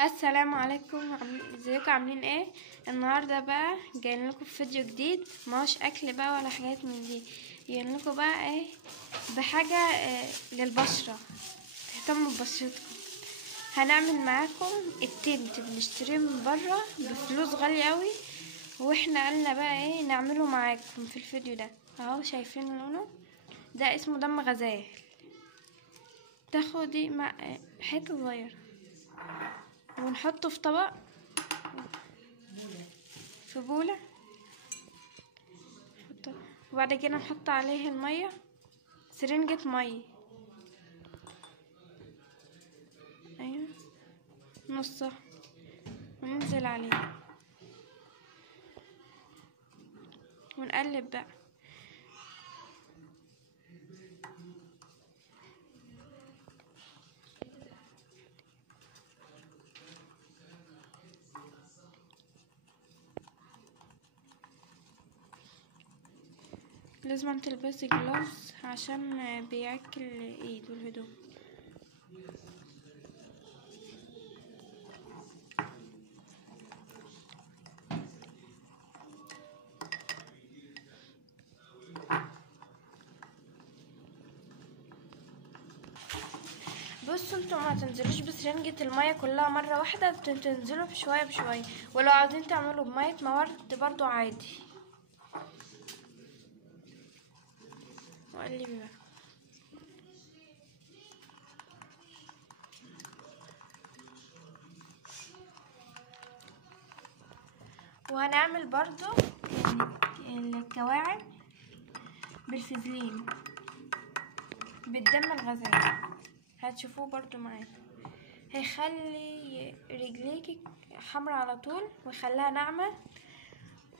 السلام عليكم، ازيكم عاملين ايه؟ النهارده بقى جايين لكم في فيديو جديد، ماهوش اكل بقى ولا حاجات من دي. جايين لكم بقى ايه بحاجه للبشره، تهتموا ببشرتكم. هنعمل معاكم التنت، بنشتريه من بره بفلوس غاليه قوي، واحنا قلنا بقى ايه نعمله معاكم في الفيديو ده. اهو شايفين لونه ده، اسمه دم غزال. تاخدي مع حته صغيره ونحطه في طبق، في بولة، وبعد كده نحط عليه المية، سرنجة مية، ايوه نصها، وننزل عليه ونقلب بقى. لازم تلبسي جلوفز عشان بياكل الايد والهدوم. بصوا انتوا ما تنزلوش بسرنجة المية كلها مرة واحدة، تنزلوا بشوية بشوية، ولو عاوزين تعملوا بمية موارد برضو عادي. وقلبي بقى. وهنعمل برضو الكواعب بالفازلين بالدم الغزال، هتشوفوه برضو معايا. هيخلي رجليكي حمرا على طول ويخليها ناعمة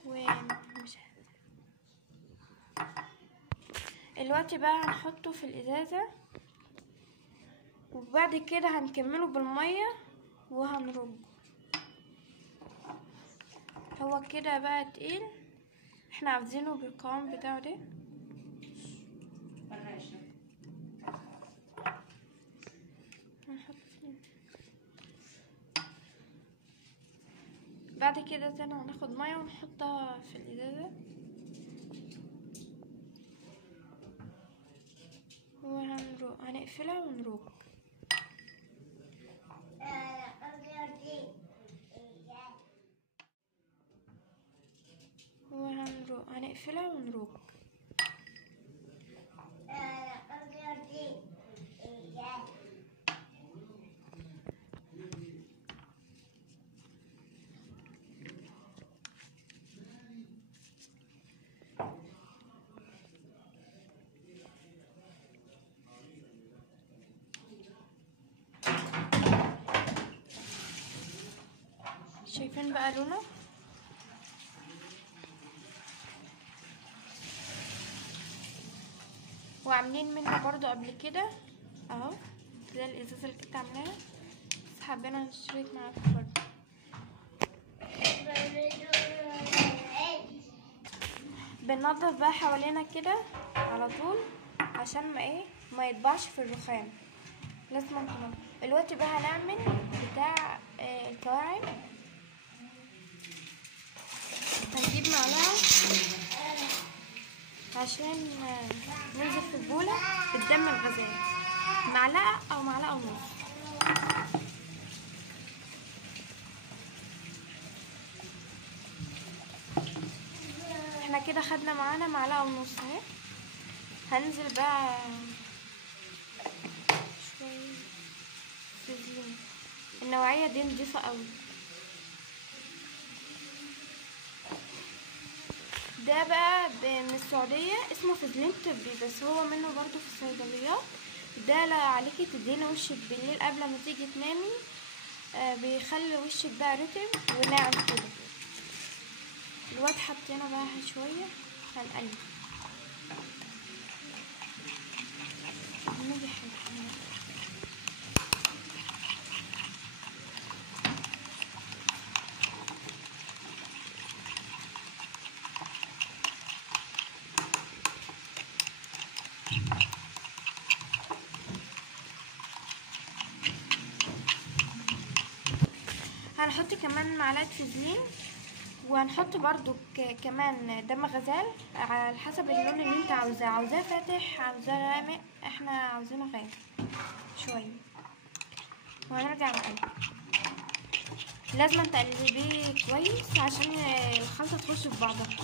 ومش. الوقت بقى هنحطه في الازازة، وبعد كده هنكمله بالمية وهنرجه. هو كده بقى تقيل، احنا عاوزينه بالقوام بتاعه ده. بعد كده تاني هناخد مية ونحطها في الازازة، هنقفلها ونروج. هنقفلها ونروج. شايفين بقى لونه؟ وعاملين منه برضو قبل كده اهو، زي الازازه اللي كنت عاملاها، بس حبينا نشترك معاكم برضو. بننضف بقى حوالينا كده على طول عشان ما يطبعش في الرخام، لازم ننضف. الوقت بقى هنعمل بتاع الكواعب. هنجيب معلقه عشان ننزل في البولة بالدم الغزال، معلقة او معلقة ونص. احنا كده خدنا معانا معلقة ونص اهي. هننزل بقى شوية فازلين، النوعية دي نضيفة قوي. ده بقى من السعودية، اسمه فازلين طبي، بس هو منه برضو في الصيدليات. ده لو عليكي تدهني وشك بالليل قبل ما تيجي تنامي، بيخلي وشك بقى رطب وناعم كده. الوقت حطينا بقى شوية، هنقلب نيجي حلو. هنحط كمان معلقه فازلين، وهنحط برضو كمان دم غزال على حسب اللون اللي انت عاوزاه فاتح، عاوزاه غامق، احنا عاوزينه غامق شويه. وهنرجع نقلب، لازم تقلبيه كويس عشان الخلطه تخش في بعضها.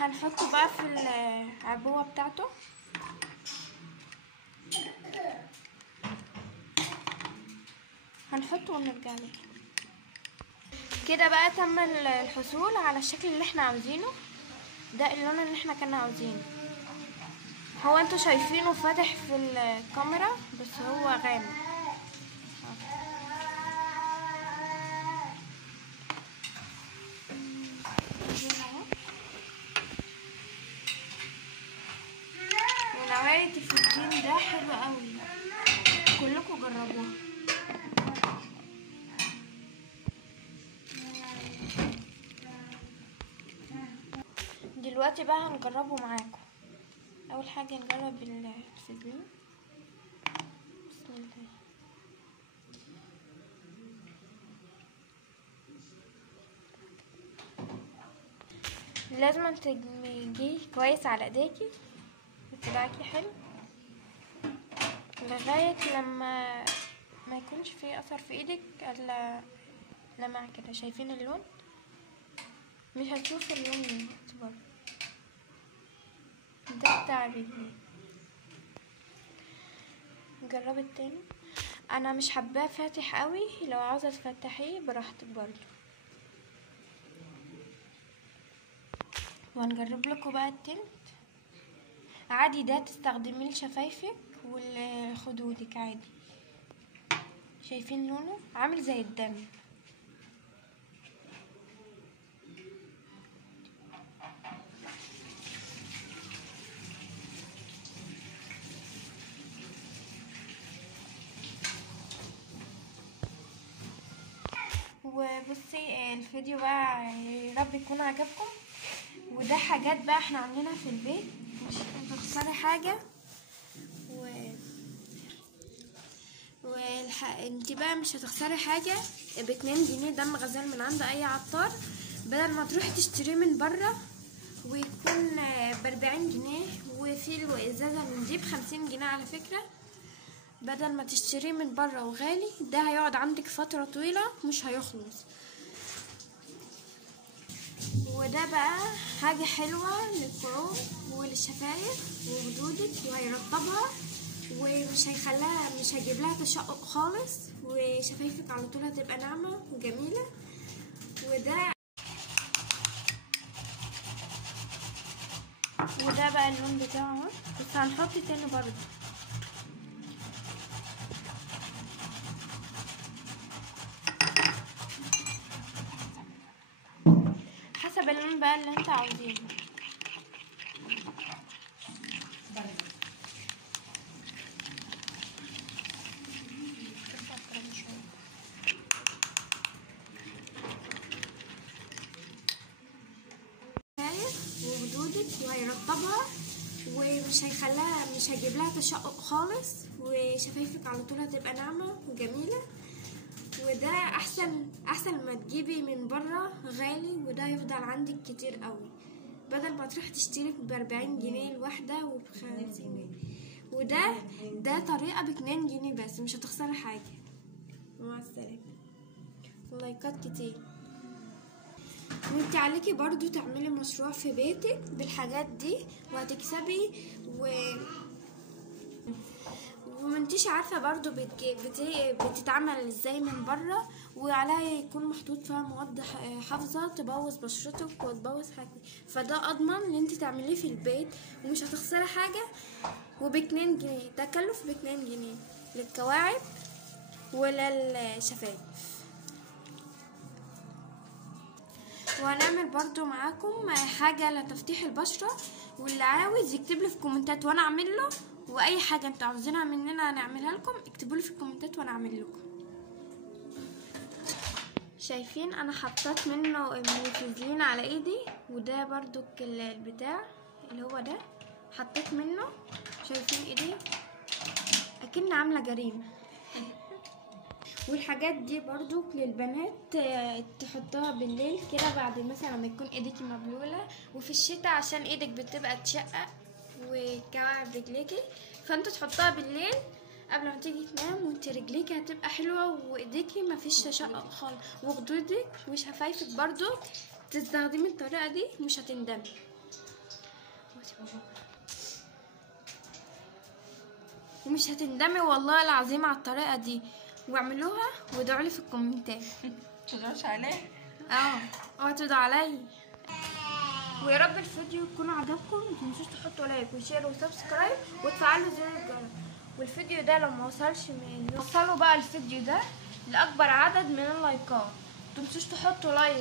هنحطه بقى في العبوة بتاعته. هنحطه ونرجع له. كده بقى تم الحصول على الشكل اللي احنا عاوزينه، ده اللون اللي احنا كنا عاوزينه. هو انتوا شايفينه فاتح في الكاميرا بس هو غامق. ونوعية الفطير ده حلو قوي، كلكم جربوها. دلوقتي بقى هنجربه معاكم. اول حاجه نجرب الفازلين. بسم الله. لازم تدمجيه كويس على ايديكي وتدعكي حلو لغايه لما ما يكونش فيه اثر في ايدك الا لمع كده. شايفين اللون؟ مش هتشوف اللون برضه. ده بتاع الرجلين. جرب التاني. انا مش حباه فاتح قوي، لو عاوزه تفتحيه براحتك برضه. وهنجرب لكم بقى التلت عادي، ده تستخدميه لشفايفك ولخدودك عادي. شايفين لونه عامل زي الدم. وبصي الفيديو بقى يا رب يكون عجبكم. وده حاجات بقى احنا عاملينها في البيت، مش هتخسري حاجه. انت بقى مش هتخسري حاجه. ب2 جنيه دم غزال من عند اي عطار، بدل ما تروحي تشتريه من بره ويكون ب40 جنيه. وفي الازازه من دي ب50 جنيه على فكره. بدل ما تشتريه من بره وغالي، ده هيقعد عندك فتره طويله مش هيخلص. وده بقى حاجه حلوه للكروم وللشفايف وخدودك، وهيرطبها ومش هيخليها، مش هيجيب لها تشقق خالص، وشفايفك على طول هتبقى ناعمه وجميله. وده بقى اللون بتاعه، بس هنحط تاني برضه حسب اللون بقى اللي انت عاوزينه. وخدودك وهيرطبها ومش هيخليها، مش هيجيب لها تشقق خالص، وشفايفك على طول هتبقى ناعمه وجميله. وده احسن ما تجيبي من بره غالي، وده هيفضل عندك كتير قوي، بدل ما تروحي تشتري ب40 جنيه الواحده وب50 جنيه. وده طريقه ب2 جنيه بس، مش هتخسري حاجه. مع السلامه. لايكات كتير. وانت عليكي برضو تعملي مشروع في بيتك بالحاجات دي وهتكسبي. ومنتيش عارفه برضو بتتعمل ازاي من بره، وعليها يكون محطوط فيها مواد حافظه تبوظ بشرتك وتبوظ حاجتك. فده اضمن ان انت تعمليه في البيت ومش هتخسري حاجه. وب2 جنيه، تكلف ب2 جنيه للكواعب وللشفايف. وهنعمل برضو معاكم حاجة لتفتيح البشرة، واللي عاوز يكتب لي في الكومنتات وانا اعمل له، واي حاجة انتوا عاوزينها مننا هنعملها لكم اكتبوا لي في الكومنتات وانا اعمل لكم. شايفين انا حطيت منه فازلين على ايدي، وده برضو البتاع اللي هو ده حطيت منه. شايفين ايدي اكن عاملة جريمة. والحاجات دي برضو للبنات تحطها بالليل كده بعد مثلا ما يكون ايديكي مبلولة، وفي الشتاء عشان ايدك بتبقى تشقق وكعب رجليكي، فانتوا تحطها بالليل قبل ما تيجي تنام، وانت رجليكي هتبقى حلوة وايديكي مفيش تشقق خالص، وخدودك وشفايفك برضو تستخدمي الطريقة دي مش هتندمي. ومش هتندمي والله العظيم على الطريقة دي، واعملوها وادعوا لي في الكومنتات. متدورش عليه. اوعوا تدعوا عليا. ويا رب الفيديو يكون عجبكم، متنسوش تحطوا لايك وشير وسبسكرايب وتفعلوا زر الجرس. والفيديو ده لو ما وصلش وصلوا بقى الفيديو ده لاكبر عدد من اللايكات، متنسوش تحطوا لايك